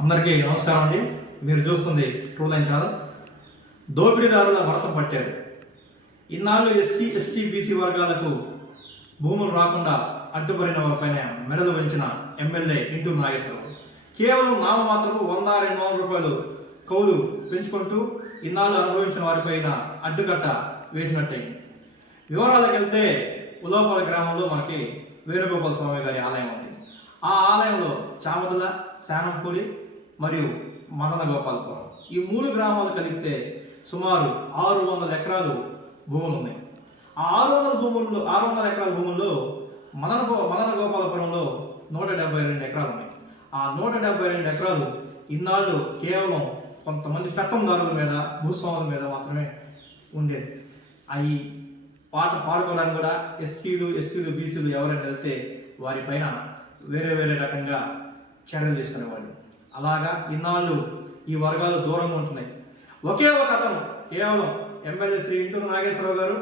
అందరికీ నమస్కారం అండి. మీరు చూస్తుంది ట్రూ లైన్ ఛానల్ దోపిడీదారుల వరతం పట్టారు. ఇన్నాళ్ళు ఎస్సీ ఎస్టీ బీసీ వర్గాలకు భూములు రాకుండా అడ్డుపడిన వారిపైన మెడలు పెంచిన ఎమ్మెల్యే ఇంటూ నాగేశ్వరరావు. కేవలం నామమాత్రపు వంద రెండు వందల రూపాయలు కౌలు పెంచుకుంటూ ఇన్నాళ్ళు అనుభవించిన వారిపైన అడ్డుకట్ట వేసినట్టయింది వివరాలకు వెళ్తే ఉదవపల్లి గ్రామంలో మనకి వేణుగోపాల స్వామి గారి ఆలయం ఉంది. ఆ ఆలయంలో చామదుల శానంపూలి మరియు మదన గోపాలపురం. ఈ మూడు గ్రామాలు కలిపితే సుమారు ఆరు వందల ఎకరాలు భూములు ఉన్నాయి ఆ ఆరు వందల భూముల్లో ఆరు వందల ఎకరాల భూముల్లో మదన గో మదన గోపాలపురంలో నూట డెబ్బై రెండు ఎకరాలు ఉన్నాయి ఆ నూట డెబ్బై రెండు ఎకరాలు ఇన్నాళ్ళు కేవలం కొంతమంది పెత్తందారుల మీద భూస్వాముల మీద మాత్రమే ఉండేది. అవి పాట పాడుకోవడానికి కూడా ఎస్సీలు ఎస్టీలు బీసీలు ఎవరైనా వెళ్తే వారిపైన వేరే వేరే రకంగా చర్యలు తీసుకునేవాళ్ళు. అలాగా ఇన్నాళ్ళు ఈ వర్గాలు దూరంగా ఉంటున్నాయి. ఒకే ఒక అతను కేవలం ఎమ్మెల్యే శ్రీ ఇంటూరు నాగేశ్వరరావు గారు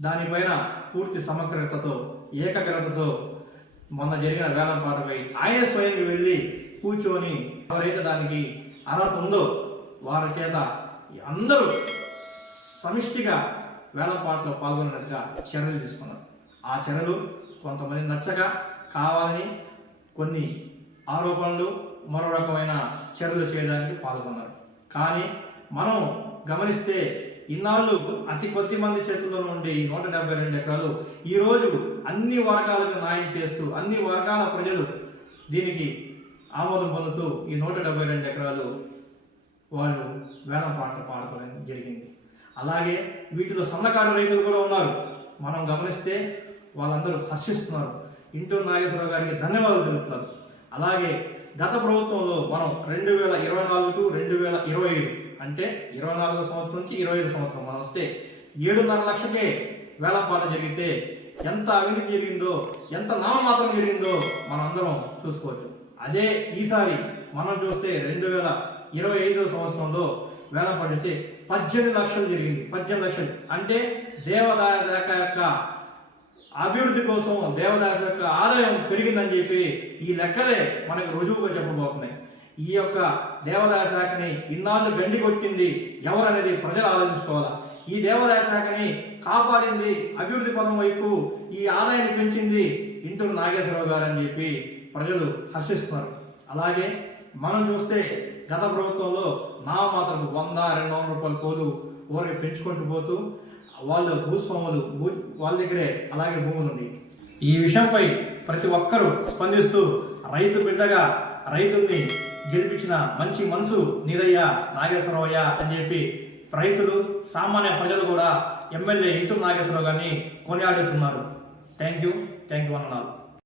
దానిపైన పూర్తి సమగ్రతతో ఏకగ్రతతో మొన్న జరిగిన వేలం పాటపై ఆయనే స్వయంగా వెళ్ళి కూర్చొని ఎవరైతే దానికి అర్హత ఉందో వారి చేత అందరూ సమిష్టిగా వేలం పాటలో పాల్గొన్నట్టుగా చర్యలు తీసుకున్నారు. ఆ చర్యలు కొంతమంది నచ్చక కావాలని కొన్ని ఆరోపణలు మరో రకమైన చర్యలు చేయడానికి పాల్గొన్నారు. కానీ మనం గమనిస్తే ఇన్నాళ్ళు అతి కొద్ది మంది చేతుల్లో ఉండే ఈ నూట డెబ్బై రెండు ఎకరాలు ఈరోజు అన్ని వర్గాలకు న్యాయం చేస్తూ అన్ని వర్గాల ప్రజలు దీనికి ఆమోదం పొందుతూ ఈ నూట డెబ్బై రెండు ఎకరాలు వాళ్ళు వేలం పాటలు పాడుకోవడం జరిగింది. అలాగే వీటిలో సన్నకారు రైతులు కూడా ఉన్నారు. మనం గమనిస్తే వాళ్ళందరూ హర్షిస్తున్నారు. ఇంటూ నాగేశ్వరరావు గారికి ధన్యవాదాలు తెలుపుతారు అలాగే గత ప్రభుత్వంలో మనం రెండు వేల ఇరవై నాలుగు టు రెండు వేల ఇరవై ఐదు అంటే ఇరవై నాలుగో సంవత్సరం నుంచి ఇరవై ఐదు సంవత్సరం మనం వస్తే ఏడున్నర లక్షకే వేలంపాట జరిగితే ఎంత అవినీతి జరిగిందో ఎంత నామమాత్రం జరిగిందో మనం అందరం చూసుకోవచ్చు. అదే ఈసారి మనం చూస్తే రెండు వేల ఇరవై ఐదో సంవత్సరంలో వేలం పడితే పద్దెనిమిది లక్షలు జరిగింది. పద్దెనిమిది లక్షలు. అంటే దేవదాయ శాఖ యొక్క అభివృద్ధి కోసం దేవదాస యొక్క ఆదాయం పెరిగిందని చెప్పి ఈ లెక్కలే మనకు రుజువుగా చెప్పబోతున్నాయి. ఈ యొక్క దేవాదాయ శాఖని ఇన్నాళ్ళు గండి కొట్టింది ఎవరనేది ప్రజలు ఆలోచించుకోవాలా? ఈ దేవాదాయ శాఖని కాపాడింది అభివృద్ధి పదం వైపు ఈ ఆదాయాన్ని పెంచింది ఇంటూరు నాగేశ్వరరావు గారు అని చెప్పి ప్రజలు హర్షిస్తున్నారు. అలాగే మనం చూస్తే గత ప్రభుత్వంలో నా మాత్రం వంద రెండు వందల రూపాయల కోలు ఊరికి పెంచుకుంటూ పోతూ వాళ్ళ భూస్వాములు భూ వాళ్ళ దగ్గరే అలాగే భూములు ఉంది ఈ విషయంపై ప్రతి ఒక్కరూ స్పందిస్తూ రైతు బిడ్డగా రైతుల్ని గెలిపించిన మంచి మనసు నీదయ్యా నాగేశ్వరరావయ్య అని చెప్పి రైతులు సామాన్య ప్రజలు కూడా ఎమ్మెల్యే ఇంటూ నాగేశ్వరరావు గారిని కొనియాడుతున్నారు. థ్యాంక్ యూ థ్యాంక్ యూ అన్నారు